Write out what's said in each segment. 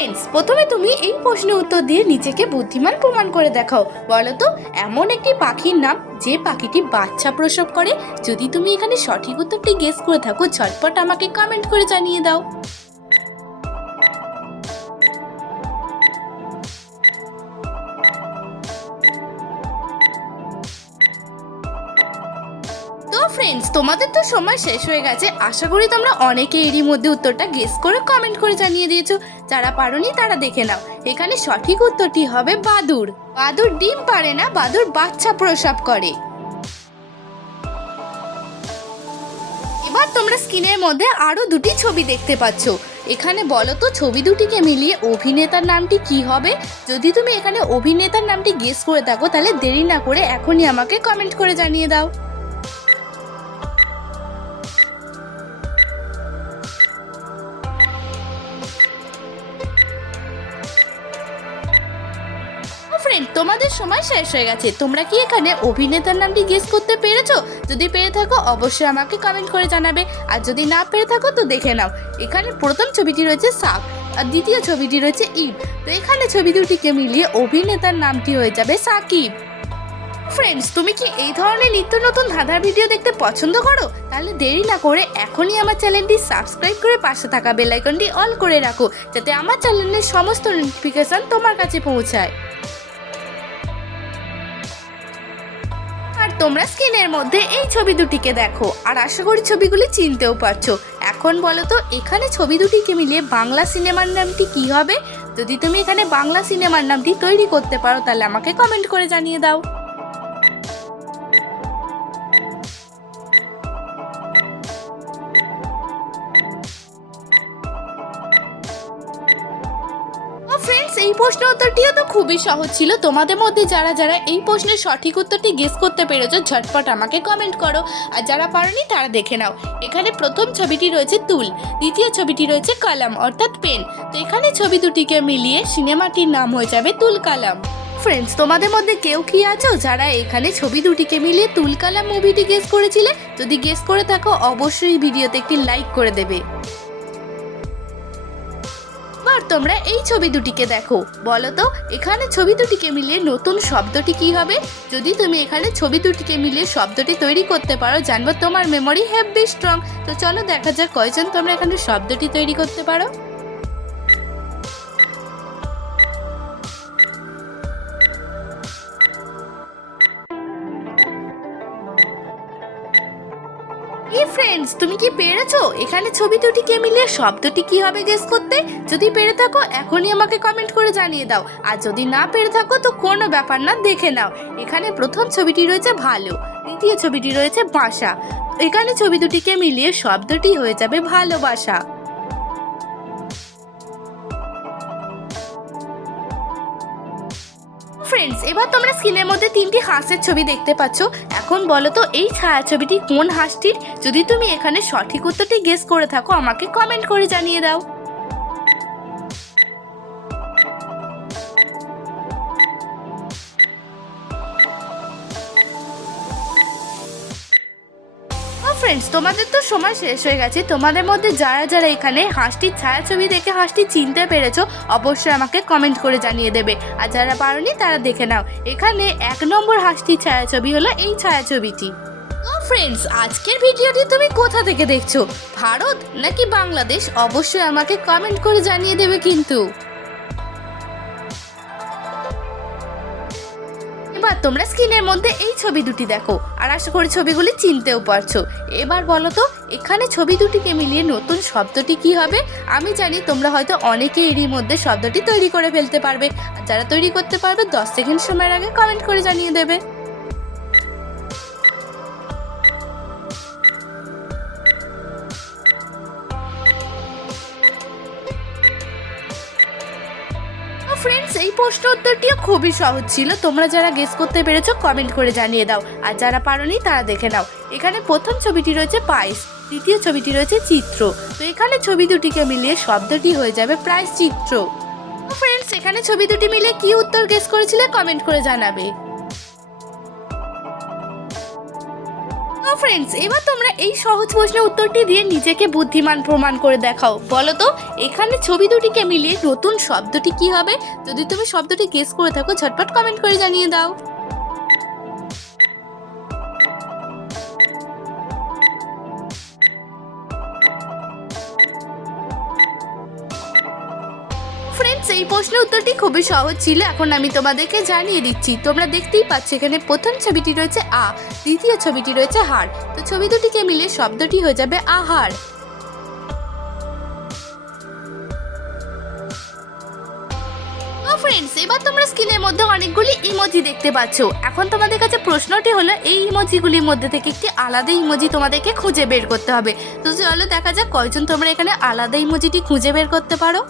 Friends, প্রথমে তুমি এই প্রশ্নের উত্তর দিয়ে নিজেকে বুদ্ধিমান প্রমাণ করে দেখাও। বলো তো, এমন একটি পাখির নাম যে পাখিটি বাচ্চা প্রসব করে। যদি তুমি এখানে সঠিক উত্তরটি গেস করে থাকো, ঝটপট আমাকে কমেন্ট করে জানিয়ে দাও। তো ফ্রেন্ডস, তোমাদের তো সময় শেষ হয়ে গেছে। আশা করি তোমরা অনেকে এরই মধ্যে উত্তরটা গেস করে কমেন্ট করে জানিয়ে দিয়েছো। যারা পারোনি তারা দেখে নাও। এখানে সঠিক উত্তরটি হবে বাদুড়। বাদুড় ডিম পারে না, বাদুড় বাচ্চা প্রসব করে। এবার তোমরা স্ক্রিনের মধ্যে আরো দুটি ছবি দেখতে পাচ্ছ। এখানে বলো তো, ছবি দুটিকে মিলিয়ে অভিনেতার নামটি কি হবে? যদি তুমি এখানে অভিনেতার নামটি গেস করে থাকো, তাহলে দেরি না করে এখনই আমাকে কমেন্ট করে জানিয়ে দাও। ফ্রেন্ড, তোমাদের সময় শেষ হয়ে গেছে। তোমরা কি এখানে অভিনেতার নামটি গেস করতে পেরেছো? যদি পেরে থাকো অবশ্যই আমাকে কমেন্ট করে জানাবে, আর যদি না পেরে থাকো তো দেখে নাও। এখানে প্রথম ছবিটি রয়েছে সাপ, আর দ্বিতীয় ছবিটি রয়েছে ঈদ। তো এখানে ছবি দুটিকে মিলিয়ে অভিনেতার নামটি হয়ে যাবে সাকিব। ফ্রেন্ডস, তুমি কি এই ধরনের নিত্য নতুন ধাঁধার ভিডিও দেখতে পছন্দ করো? তাহলে দেরি না করে এখনই আমার চ্যানেলটি সাবস্ক্রাইব করে পাশে থাকা বেল আইকনটি অল করে রাখো, যাতে আমার চ্যানেলের সমস্ত নোটিফিকেশন তোমার কাছে পৌঁছায়। আর তোমরা স্ক্রিনের মধ্যে এই ছবি দুটিকে দেখো, আর আশা করি ছবিগুলি চিনতেও পারছো। এখন বলো তো, এখানে ছবি দুটিকে মিলিয়ে বাংলা সিনেমার নামটি কি হবে? যদি তুমি এখানে বাংলা সিনেমার নামটি তৈরি করতে পারো, তাহলে আমাকে কমেন্ট করে জানিয়ে দাও। ফ্রেন্ডস, এই প্রশ্নের উত্তরটিও তো খুবই সহজ ছিল। তোমাদের মধ্যে যারা যারা এই প্রশ্নের সঠিক উত্তরটি গেস করতে পেরেছো, ঝটপট আমাকে কমেন্ট করো। আর যারা পারোনি তারা দেখে নাও। এখানে প্রথম ছবিটি রয়েছে তুল, দ্বিতীয় ছবিটি রয়েছে কলম অর্থাৎ পেন। তো এখানে ছবি দুটিকে মিলিয়ে সিনেমাটির নাম হয়ে যাবে তুল কালাম। ফ্রেন্ডস, তোমাদের মধ্যে কেউ কি আছো যারা এখানে ছবি দুটিকে মিলিয়ে তুল কালাম মুভিটি গেস করেছিলে? যদি গেস করে থাকো অবশ্যই ভিডিওতে একটি লাইক করে দেবে। তোমরা এই ছবি দুটিকে দেখো। বলো তো, এখানে ছবি দুটিকে মিলিয়ে নতুন শব্দটি কি হবে? যদি তুমি এখানে ছবি দুটিকে মিলিয়ে শব্দটি তৈরি করতে পারো, জানবো তোমার মেমোরি হেভি স্ট্রং। তো চলো দেখা যাক কয়জন তোমরা এখানে শব্দটি তৈরি করতে পারো। ফ্রেন্ডস, তুমি কি পেরেছো এখানে ছবি দুটিকে মিলিয়ে শব্দটি কি হবে গেস করতে? যদি পেরে থাকো এখনই আমাকে কমেন্ট করে জানিয়ে দাও, আর যদি না পেরে থাকো তো কোনো ব্যাপার না, দেখে নাও। এখানে প্রথম ছবিটি রয়েছে ভালো, দ্বিতীয় ছবিটি রয়েছে বাসা। এখানে ছবি দুটিকে মিলিয়ে শব্দটি হয়ে যাবে ভালোবাসা। ফ্রেন্ডস, এবার তোমরা স্ক্রিনের মধ্যে তিনটি হাঁসের ছবি দেখতে পাচ্ছ। এখন বলো তো, এই ছায়াছবিটি কোন হাঁসটির? যদি তুমি এখানে সঠিক উত্তরটি গেস করে থাকো, আমাকে কমেন্ট করে জানিয়ে দাও। ফ্রেন্ডস, তোমাদের তো সময় শেষ হয়ে গেছে। তোমাদের মধ্যে যারা যারা এখানে হাঁসটির ছায়াছবি দেখে হাঁসটি চিনতে পেরেছো, অবশ্যই আমাকে কমেন্ট করে জানিয়ে দেবে। আর যারা পারোনি তারা দেখে নাও। এখানে 1 নম্বর হাঁসটির ছায়াছবি হলো এই ছায়াছবিটি। তো ফ্রেন্ডস, আজকের ভিডিওটি তুমি কোথা থেকে দেখছো? ভারত নাকি বাংলাদেশ? অবশ্যই আমাকে কমেন্ট করে জানিয়ে দেবে কিন্তু। এবার তোমরা স্ক্রিনের মধ্যে এই ছবি দুটি দেখো, আর আশা করি ছবিগুলি চিনতেও পারছো। এবার বলো তো, এখানে ছবি দুটিকে মিলিয়ে নতুন শব্দটি কি হবে? আমি জানি তোমরা হয়তো অনেকে এরই মধ্যে শব্দটি তৈরি করে ফেলতে পারবে। আর যারা তৈরি করতে পারবে 10 সেকেন্ড সময়ের আগে কমেন্ট করে জানিয়ে দেবে। ফ্রেন্ডস, এই প্রশ্ন উত্তরটিও খুবই সহজ ছিল। তোমরা যারা গেস করতে পেরেছো কমেন্ট করে জানিয়ে দাও, আর যারা পারোনি তারা দেখে নাও। এখানে প্রথম ছবিটি রয়েছে পায়েস, দ্বিতীয় ছবিটি রয়েছে চিত্র। তো এখানে ছবি দুটিকে মিলিয়ে শব্দটি হয়ে যাবে প্রাইস চিত্র। ফ্রেন্ডস, এখানে ছবি দুটি মিলিয়ে কি উত্তর গেস করেছিলে কমেন্ট করে জানাবে। ফ্রেন্ডস, এবার তোমরা এই সহজ প্রশ্নের উত্তরটি দিয়ে নিজেকে বুদ্ধিমান প্রমাণ করে দেখাও। বলো তো এখানে ছবি দুটিকে মিলিয়ে নতুন শব্দটি কি হবে? যদি তুমি শব্দটি গেস করে থাকো ঝটপট কমেন্ট করে জানিয়ে দাও। ফ্রেন্ডস, এই প্রশ্নের উত্তরটি খুবই সহজ ছিল। এখন আমি তোমাদেরকে জানিয়ে দিচ্ছি। তোমরা দেখতেই পাচ্ছ এখানে প্রথম ছবিটি রয়েছে আ, দ্বিতীয় ছবিটি রয়েছে হাড়। তো ছবি দুটিকে মিলে শব্দটি হয়ে যাবে আহার। ফ্রেন্ডস, এবার তোমরা স্ক্রিনের মধ্যে অনেকগুলি ইমোজি দেখতে পাচ্ছ। এখন তোমাদের কাছে প্রশ্নটি হলো এই ইমোজিগুলির মধ্যে থেকে একটি আলাদা ইমোজি তোমাদেরকে খুঁজে বের করতে হবে। তো চলো দেখা যাক কয়জন তোমরা এখানে আলাদা ইমোজিটি খুঁজে বের করতে পারো।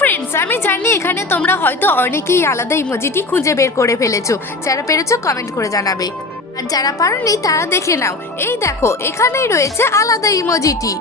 ফ্রেন্ডস, আমি জানি এখানে তোমরা হয়তো অনেকেই আলাদা ইমোজিটি খুঁজে বের করে ফেলেছো। যারা পেরেছো কমেন্ট করে জানাবে, আর যারা পারোনি তারা দেখে নাও। এই দেখো এখানেই রয়েছে আলাদা ইমোজিটি।